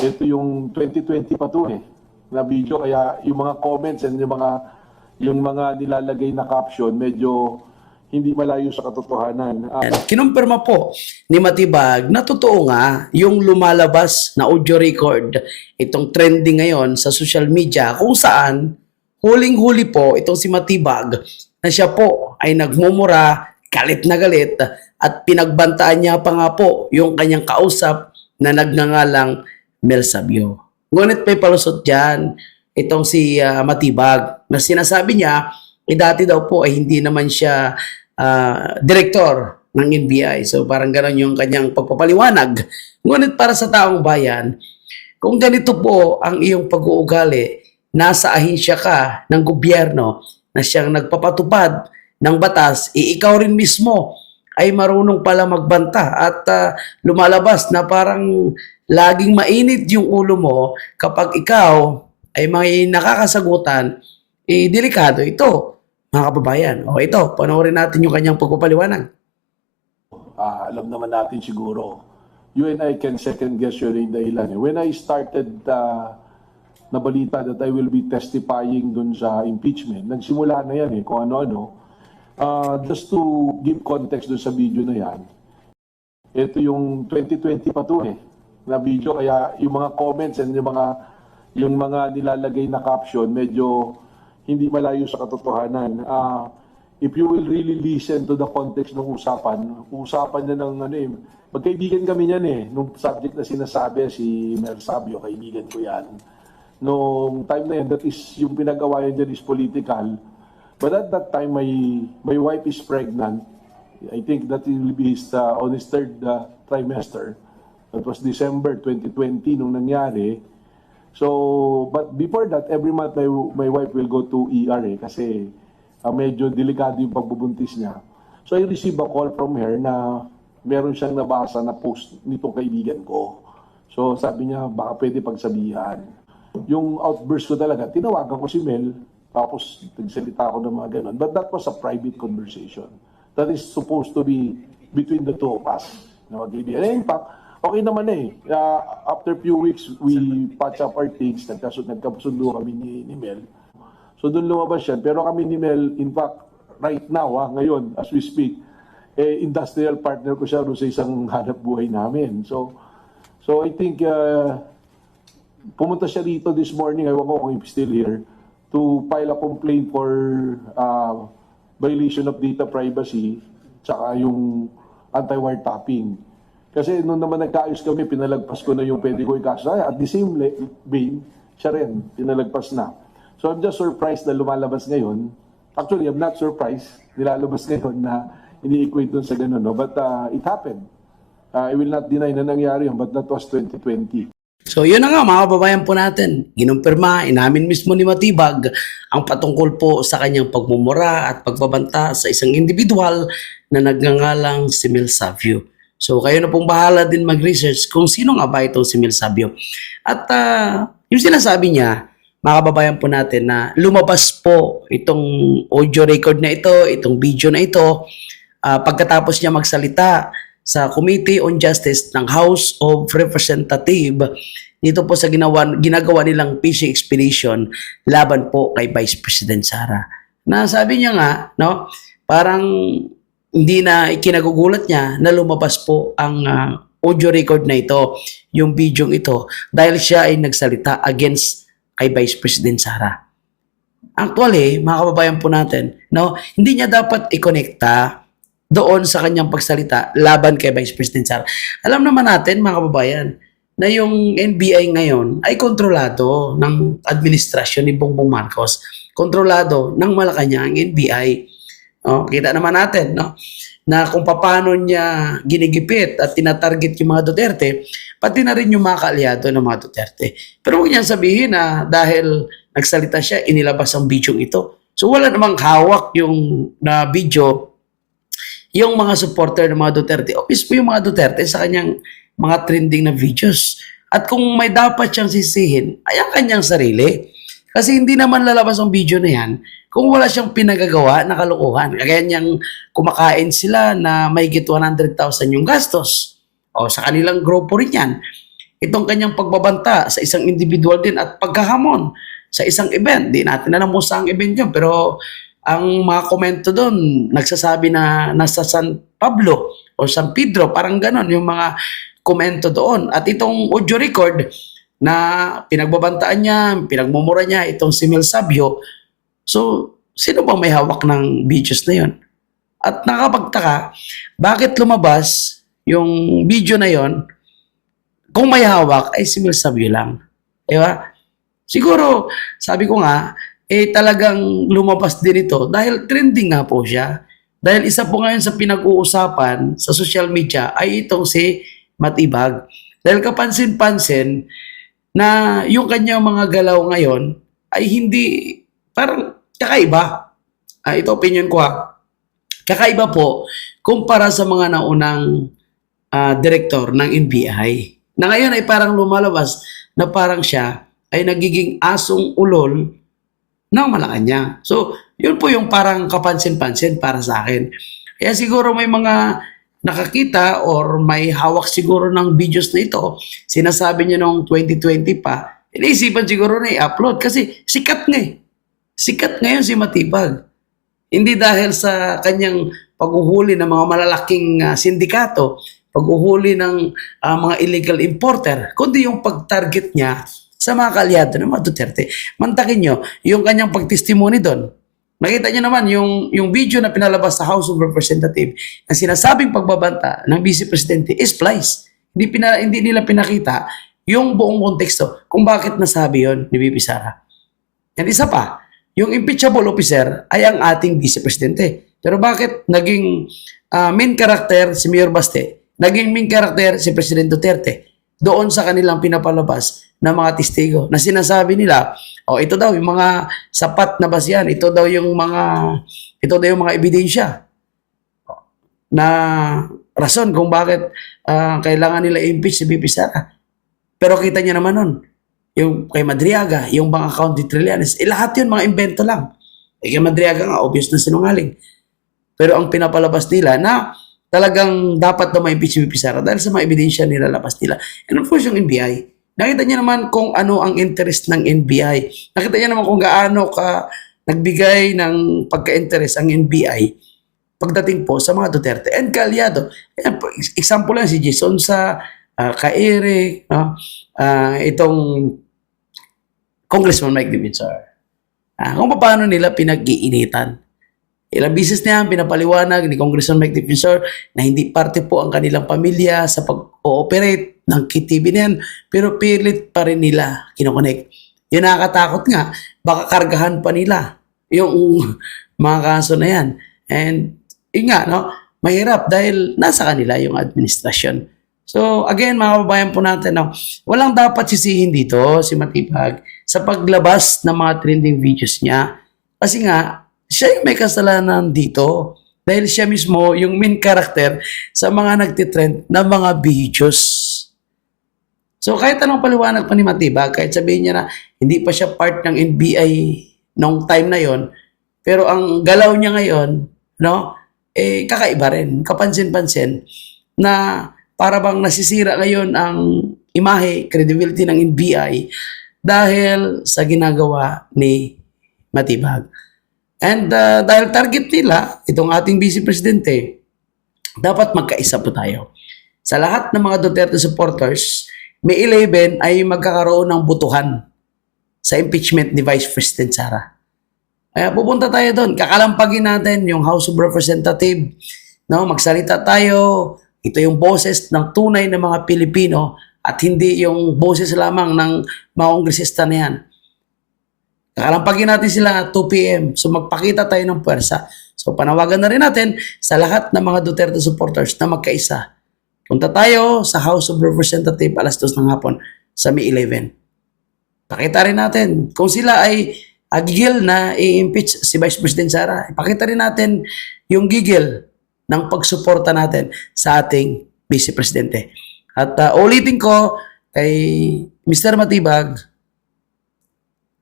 Ito yung 2020 pa to na video, kaya yung mga comments and yung mga nilalagay na caption medyo hindi malayo sa katotohanan. Kinumpirma po ni Matibag na totoo nga yung lumalabas na audio record, itong trending ngayon sa social media, kung saan huling-huli po itong si Matibag na siya po ay nagmumura, galit na galit, at pinagbantaan niya pa nga po yung kanyang kausap na nagngangalang Mel Sabio. Ngunit may palusot dyan itong si Matibag na sinasabi niya, dati daw po ay hindi naman siya direktor ng NBI. So parang gano'n yung kanyang pagpapaliwanag. Ngunit para sa taong bayan, kung ganito po ang iyong pag-uugali, nasa ahensya ka ng gobyerno na siyang nagpapatupad ng batas, ikaw rin mismo ay marunong pala magbanta at lumalabas na parang laging mainit yung ulo mo kapag ikaw ay may nakakasagutan, delikado ito, mga kababayan. O ito, panoorin natin yung kanyang pagpapaliwanag. Alam naman natin siguro, you and I can second guess yun yung dahilan. When I started na balita that I will be testifying dun sa impeachment, nagsimula na yan kung ano-ano. Just to give context dun sa video na yan, ito yung 2020 pa to na video, kaya yung mga comments and yung mga nilalagay na caption medyo hindi malayo sa katotohanan. If you will really listen to the context ng usapan niya ng magkaibigan kami niyan nung subject na sinasabi, si Mel Sabio, kaibigan ko yan. Nung time na yan, that is, yung pinagawayan dyan is political. But at that time, my wife is pregnant. I think that will be on his third trimester. That was December 2020 nung nangyari. So, but before that, every month my wife will go to ER kasi medyo delikado yung pagbubuntis niya. So I received a call from her na meron siyang nabasa na post nitong kaibigan ko. So sabi niya, baka pwede pagsabihan. Yung outburst ko talaga, tinawagan ko si Mel, tapos nagsalita ako ng mga ganun. But that was a private conversation. That is supposed to be between the two of us. Na magkaibigan. In fact, okay naman after few weeks, we patch up our things. Nagkasundo kami ni Mel. So doon lumabas yan. Pero kami ni Mel, in fact, right now, ngayon, as we speak, industrial partner ko siya sa isang hanap buhay namin. So I think, pumunta siya rito this morning, ewan ko kung he's still here, to file a complaint for violation of data privacy, tsaka yung anti-wiretapping. Kasi nung naman nagkaayos kami, pinalagpas ko na yung pwede ko ikaso. At the same vein, siya rin, pinalagpas na. So I'm just surprised na lumalabas ngayon. Actually, I'm not surprised nilalabas ngayon na ini-equate dun sa ganun. No? But it happened. I will not deny na nangyari yun, but that was 2020. So yun na nga mga kababayan po natin, ginumpirma, inamin mismo ni Matibag ang patungkol po sa kanyang pagmumura at pagbabanta sa isang individual na nagngangalang si Mel Sabio. So kayo na pong bahala din mag-research kung sino nga ba itong si Mel Sabio. At yung sinasabi niya, mga kababayan po natin, na lumabas po itong audio record na ito, itong video na ito, pagkatapos niya magsalita sa Committee on Justice ng House of Representatives dito po sa ginagawa nilang fishing expedition laban po kay Vice President Sara. Na sabi niya nga, no, parang hindi na ikinagugulat niya na lumabas po ang audio record na ito, yung video ito, dahil siya ay nagsalita against kay Vice President Sara. Actually, mga kababayan po natin, no, hindi niya dapat i-connecta doon sa kanyang pagsalita laban kay Vice President Sara. Alam naman natin, mga kababayan, na yung NBI ngayon ay kontrolado ng administrasyon ni Bongbong Marcos. Kontrolado ng Malacanang NBI. No, kita naman natin, no, na kung paano niya ginigipit at tinatarget yung mga Duterte, pati na rin yung mga kaalyado ng mga Duterte. Pero huwag niyan sabihin na dahil nagsalita siya, inilabas ang video ito. So wala namang hawak yung na video yung mga supporter ng mga Duterte o mismo yung mga Duterte sa kanyang mga trending na videos. At kung may dapat siyang sisihin, ay ang kanyang sarili. Kasi hindi naman lalabas ang video na yan kung wala siyang pinagagawa na kalokohan. Kaya niyang kumakain sila na mahigit 100,000 yung gastos. O sa kanilang grupo rin yan. itong kanyang pagbabanta sa isang individual din at pagkahamon sa isang event. Di natin alam kung saan event yun, pero ang mga komento doon, nagsasabi na nasa San Pablo o San Pedro, parang ganon yung mga komento doon. At itong audio record na pinagbabantaan niya, pinagmumura niya itong si Mel Sabio, so sino bang may hawak ng videos na yun? At nakapagtaka, bakit lumabas yung video na yon kung may hawak ay si Mel Sabio lang. Di ba? Siguro, sabi ko nga, talagang lumabas din ito dahil trending nga po siya. Dahil isa po ngayon sa pinag-uusapan sa social media ay itong si Matibag. Dahil kapansin-pansin na yung kanyang mga galaw ngayon ay hindi, parang kakaiba. Ito opinion ko ha. Kakaiba po kumpara sa mga naunang direktor ng NBI. Na ngayon ay parang lumalabas na parang siya ay nagiging asong ulol ng Malacanang. So, yun po yung parang kapansin-pansin para sa akin. Kaya siguro may mga nakakita or may hawak siguro ng videos na ito, sinasabi niya noong 2020 pa, iniisipan siguro na i-upload kasi sikat nga eh. Sikat ngayon si Matibag. Hindi dahil sa kanyang paghuhuli ng mga malalaking sindikato, paghuhuli ng mga illegal importer, kundi yung pag-target niya sa mga kalyado ng mga Duterte. Mantakin nyo, yung kanyang pagtestimony doon. Nakita nyo naman yung video na pinalabas sa House of Representatives na sinasabing pagbabanta ng Vice Presidente is lies. Hindi nila pinakita yung buong konteksto kung bakit nasabi yon ni Bibi Sara. And isa pa, yung impeachable officer ay ang ating Vice Presidente. Pero bakit naging main character si Mayor Baste, naging main character si President Duterte doon sa kanilang pinapalabas na mga testigo na sinasabi nila, ito daw yung mga sapat na basihan, ito daw yung mga ebidensya na rason kung bakit kailangan nila impeach si Bibi Sara. Pero kita niyo naman nun, yung kay Madriaga, yung bank account ni Trillanes, lahat yun mga invento lang. Kay Madriaga nga, obvious na sinungaling. Pero ang pinapalabas nila na talagang dapat na ma-impeach si Bibi Sara dahil sa mga ebidensya nilalabas nila. And of course, yung NBI. Nakita niyo naman kung ano ang interest ng NBI. Nakita niyo naman kung gaano ka nagbigay ng pagka-interest ang NBI pagdating po sa mga Duterte and kaalyado. Example lang si Jason sa kay Eric, itong Congressman Mike Dimitzar. Kung paano nila pinag-iinitan. Ilang bisis niya pinapaliwanag ni Congressman Mike Dimitzar na hindi parte po ang kanilang pamilya sa pag-ooperate ng KTV na yan, pero pilit pa rin nila kinokonek. Yun nakakatakot nga, baka kargahan pa nila yung mga kaso na yan. And yun nga, no, mahirap dahil nasa kanila yung administrasyon. So again, mga kababayan po natin, no, walang dapat sisihin dito si Matibag sa paglabas ng mga trending videos niya. Kasi nga, siya yung may kasalanan dito dahil siya mismo yung main character sa mga nagtitrend na mga videos. So kahit anong paliwanag pa ni Matibag, kahit sabihin niya na hindi pa siya part ng NBI nung time na yon, pero ang galaw niya ngayon, no, kakaiba rin, kapansin-pansin na para bang nasisira ngayon ang imahe, credibility ng NBI dahil sa ginagawa ni Matibag. And dahil target nila, itong ating Vice Presidente, dapat magkaisa po tayo. Sa lahat ng mga Duterte supporters, May 11 ay magkakaroon ng butuhan sa impeachment ni Vice President Sara. Kaya pupunta tayo doon. Kakalampagin natin yung House of Representatives. No? Magsalita tayo. Ito yung boses ng tunay na mga Pilipino at hindi yung boses lamang ng mga kongresista na yan. Kakalampagin natin sila 2 p.m. So magpakita tayo ng puwersa. So panawagan na rin natin sa lahat ng mga Duterte supporters na magkaisa. Punta tayo sa House of Representatives alas 2 ng hapon sa May 11. Pakita rin natin kung sila ay gigil na i-impeach si Vice President Sara. Ipakita rin natin yung gigil ng pagsuporta natin sa ating Vice Presidente. At ulitin ko kay Mr. Matibag,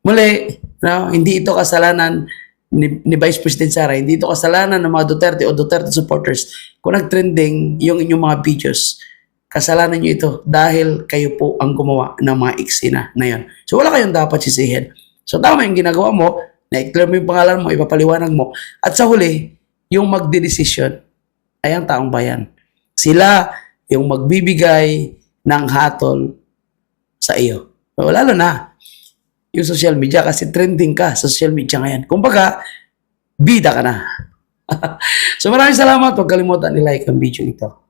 muli, no, hindi ito kasalanan ni Vice President Sara, hindi ito kasalanan ng mga Duterte o Duterte supporters kung nag-trending yung inyong mga videos kasalanan nyo ito dahil kayo po ang gumawa ng mga eksena na yun. So wala kayong dapat sisihin. So tama yung ginagawa mo, na-declare mo yung pangalan mo, ipapaliwanag mo. At sa huli, yung magdedesisyon ay ang taong bayan. Sila yung magbibigay ng hatol sa iyo. So, lalo na yung social media kasi trending ka sa social media ngayon. Kumbaga, bida ka na. So maraming salamat. Huwag kalimutan i-like ang video ito.